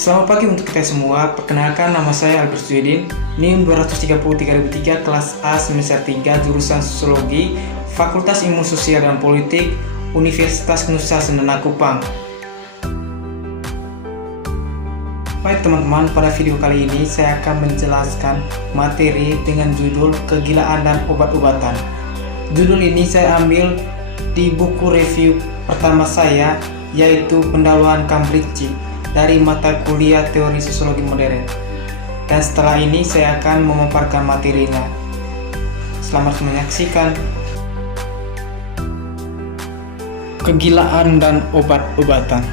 Selamat pagi untuk kita semua. Perkenalkan, nama saya Albert Suyudin, NIM 230-3003, kelas A semester 3, jurusan Sosiologi, Fakultas Ilmu Sosial dan Politik, Universitas Nusa Sendana Kupang. Baik teman-teman, pada video kali ini saya akan menjelaskan materi dengan judul Kegilaan dan Obat-obatan. Judul ini saya ambil di buku review pertama saya, yaitu Pendahuluan Cambridge dari mata kuliah Teori Sosiologi Modern. Dan setelah ini saya akan memaparkan materinya. Selamat menyaksikan. Kegilaan dan obat-obatan.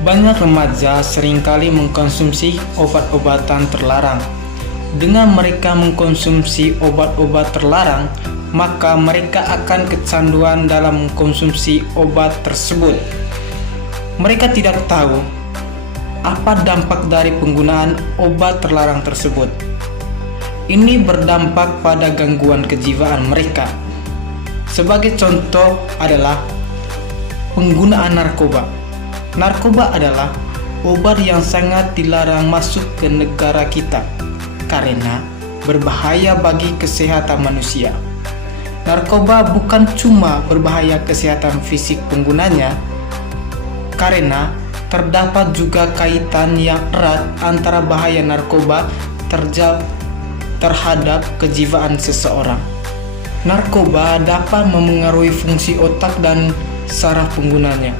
Banyak remaja seringkali mengkonsumsi obat-obatan terlarang. Dengan mereka mengkonsumsi obat-obat terlarang, maka mereka akan kecanduan dalam mengkonsumsi obat tersebut. Mereka tidak tahu apa dampak dari penggunaan obat terlarang tersebut. Ini berdampak pada gangguan kejiwaan mereka. Sebagai contoh adalah penggunaan narkoba. Narkoba adalah obat yang sangat dilarang masuk ke negara kita karena berbahaya bagi kesehatan manusia. Narkoba bukan cuma berbahaya kesehatan fisik penggunanya, karena terdapat juga kaitan yang erat antara bahaya narkoba terhadap kejiwaan seseorang. Narkoba dapat memengaruhi fungsi otak dan saraf penggunanya.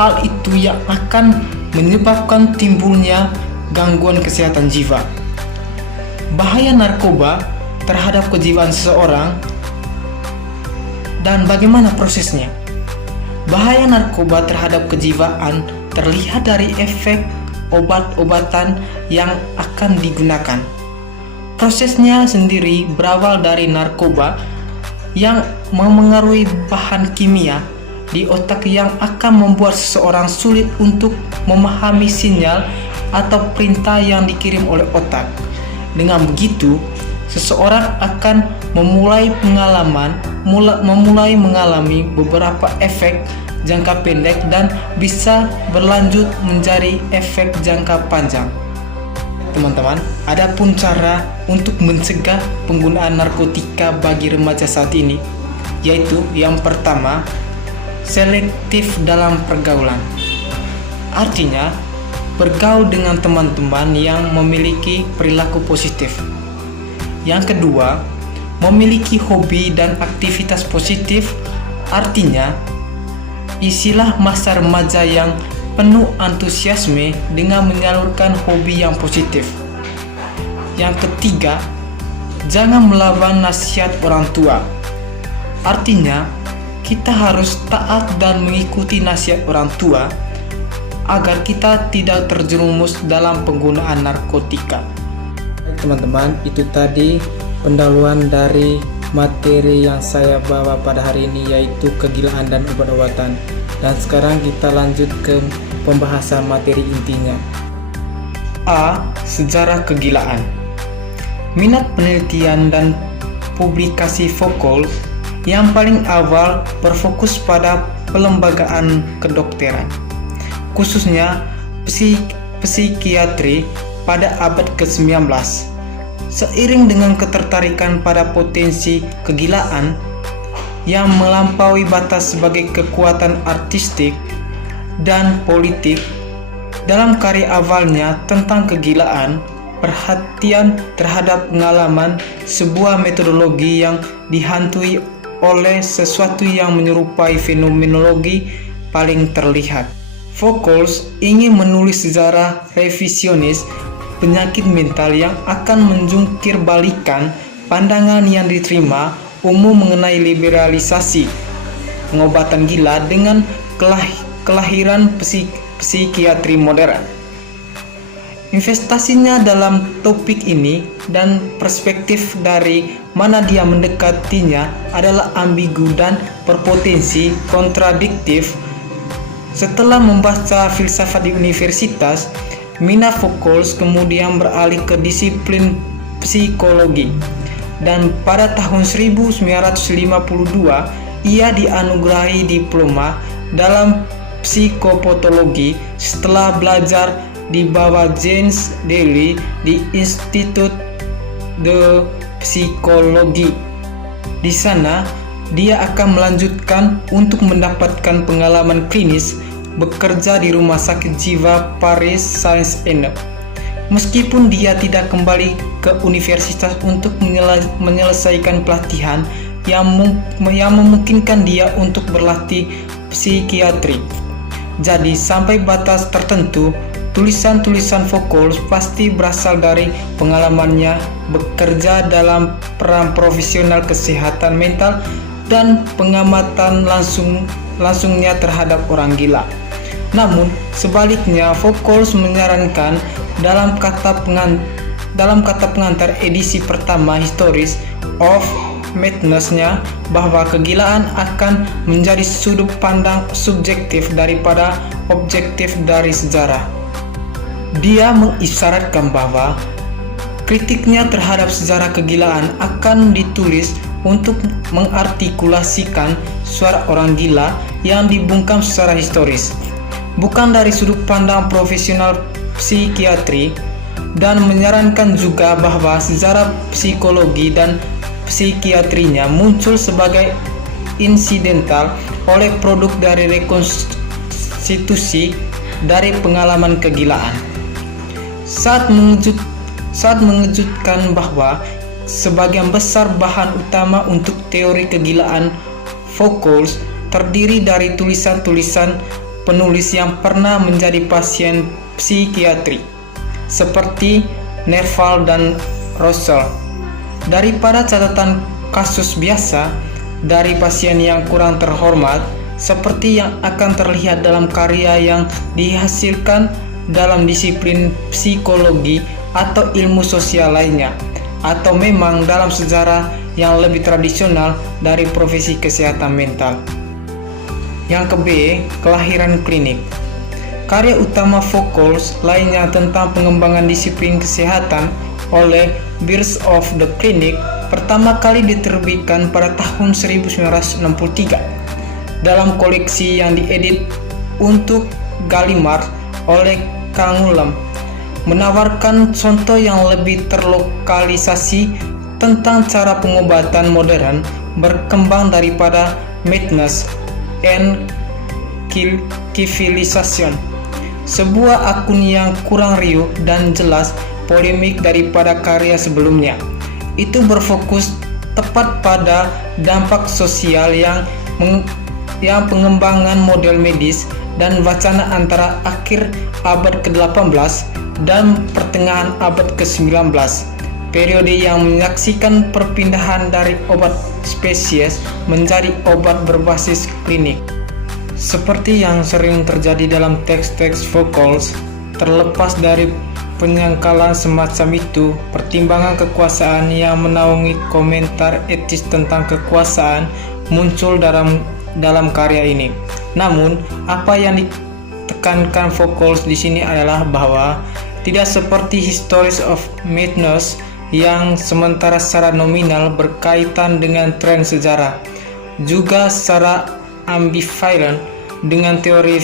Hal itu yang akan menyebabkan timbulnya gangguan kesehatan jiwa. Bahaya narkoba terhadap kejiwaan seseorang dan bagaimana prosesnya. Bahaya narkoba terhadap kejiwaan terlihat dari efek obat-obatan yang akan digunakan. Prosesnya sendiri berawal dari narkoba yang memengaruhi bahan kimia di otak yang akan membuat seseorang sulit untuk memahami sinyal atau perintah yang dikirim oleh otak. Dengan begitu, seseorang akan memulai mengalami beberapa efek jangka pendek dan bisa berlanjut menjadi efek jangka panjang. Teman-teman, ada pun cara untuk mencegah penggunaan narkotika bagi remaja saat ini, yaitu yang pertama, selektif dalam pergaulan. Artinya, bergaul dengan teman-teman yang memiliki perilaku positif. Yang kedua, memiliki hobi dan aktivitas positif. Artinya, isilah masa remaja yang penuh antusiasme dengan menyalurkan hobi yang positif. Yang ketiga, jangan melawan nasihat orang tua. Artinya, kita harus taat dan mengikuti nasihat orang tua agar kita tidak terjerumus dalam penggunaan narkotika. Teman-teman, itu tadi pendahuluan dari materi yang saya bawa pada hari ini, yaitu kegilaan dan obat-obatan. Dan sekarang kita lanjut ke pembahasan materi intinya. A. Sejarah kegilaan. Minat penelitian dan publikasi Foucault yang paling awal berfokus pada pelembagaan kedokteran, khususnya psikiatri pada abad ke-19. Seiring dengan ketertarikan pada potensi kegilaan yang melampaui batas sebagai kekuatan artistik dan politik, dalam karya awalnya tentang kegilaan, perhatian terhadap pengalaman, sebuah metodologi yang dihantui oleh sesuatu yang menyerupai fenomenologi paling terlihat. Foucault ingin menulis sejarah revisionis penyakit mental yang akan menjungkir balikan pandangan yang diterima umum mengenai liberalisasi pengobatan gila dengan kelahiran psikiatri modern. Investasinya dalam topik ini dan perspektif dari mana dia mendekatinya adalah ambigu dan berpotensi kontradiktif. Setelah membaca filsafat di universitas, minat Foucault kemudian beralih ke disiplin psikologi, dan pada tahun 1952 ia dianugerahi diploma dalam psikopatologi setelah belajar di bawah James Daly di Institut de Psikologi. Di sana, dia akan melanjutkan untuk mendapatkan pengalaman klinis bekerja di Rumah Sakit Jiwa Paris Saint-Denis. Meskipun dia tidak kembali ke universitas untuk menyelesaikan pelatihan yang memungkinkan dia untuk berlatih psikiatri. Jadi, sampai batas tertentu, tulisan-tulisan Foucault pasti berasal dari pengalamannya bekerja dalam peran profesional kesehatan mental dan pengamatan langsungnya terhadap orang gila. Namun, sebaliknya Foucault menyarankan dalam kata pengantar edisi pertama Histories of Madness-nya bahwa kegilaan akan menjadi sudut pandang subjektif daripada objektif dari sejarah. Dia mengisyaratkan bahwa kritiknya terhadap sejarah kegilaan akan ditulis untuk mengartikulasikan suara orang gila yang dibungkam secara historis, bukan dari sudut pandang profesional psikiatri, dan menyarankan juga bahwa sejarah psikologi dan psikiatrinya muncul sebagai insidental oleh produk dari rekonstitusi dari pengalaman kegilaan. Saat mengejutkan bahwa sebagian besar bahan utama untuk teori kegilaan Foucault terdiri dari tulisan-tulisan penulis yang pernah menjadi pasien psikiatri, seperti Nerval dan Roussel, daripada catatan kasus biasa dari pasien yang kurang terhormat, seperti yang akan terlihat dalam karya yang dihasilkan dalam disiplin psikologi atau ilmu sosial lainnya, atau memang dalam sejarah yang lebih tradisional dari profesi kesehatan mental. Yang ke-B, kelahiran klinik. Karya utama Foucault lainnya tentang pengembangan disiplin kesehatan oleh Birth of the Clinic pertama kali diterbitkan pada tahun 1963 dalam koleksi yang diedit untuk Gallimard oleh Canguilhem, menawarkan contoh yang lebih terlokalisasi tentang cara pengobatan modern berkembang daripada madness and civilization, sebuah akun yang kurang riuh dan jelas polemik daripada karya sebelumnya. Itu berfokus tepat pada dampak sosial yang pengembangan model medis dan wacana antara akhir abad ke-18 dan pertengahan abad ke-19, periode yang menyaksikan perpindahan dari obat spesies menjadi obat berbasis klinik. Seperti yang sering terjadi dalam teks-teks Foucault, terlepas dari penyangkalan semacam itu, pertimbangan kekuasaan yang menaungi komentar etis tentang kekuasaan muncul dalam karya ini. Namun, apa yang ditekankan Foucault di sini adalah bahwa tidak seperti Histories of Madness yang sementara secara nominal berkaitan dengan tren sejarah, juga secara ambivalen dengan teori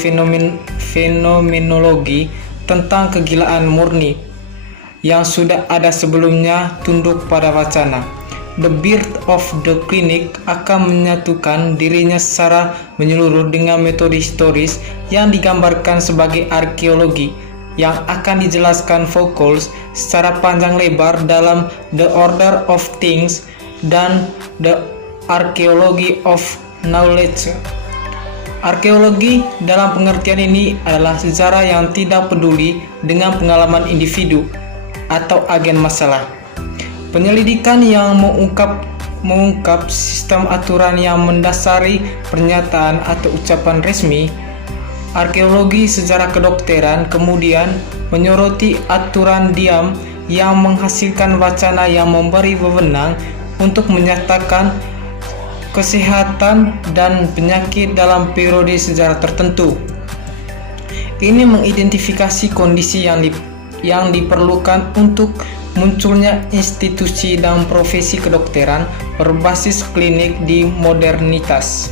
fenomenologi tentang kegilaan murni yang sudah ada sebelumnya tunduk pada wacana. The Birth of the Clinic akan menyatukan dirinya secara menyeluruh dengan metode historis yang digambarkan sebagai arkeologi, yang akan dijelaskan Foucault secara panjang lebar dalam The Order of Things dan The Archaeology of Knowledge. Arkeologi dalam pengertian ini adalah sejarah yang tidak peduli dengan pengalaman individu atau agen masalah. Penyelidikan yang mengungkap sistem aturan yang mendasari pernyataan atau ucapan resmi. Arkeologi sejarah kedokteran kemudian menyoroti aturan diam yang menghasilkan wacana yang memberi wewenang untuk menyatakan kesehatan dan penyakit dalam periode sejarah tertentu. Ini mengidentifikasi kondisi yang diperlukan untuk munculnya institusi dan profesi kedokteran berbasis klinik di modernitas.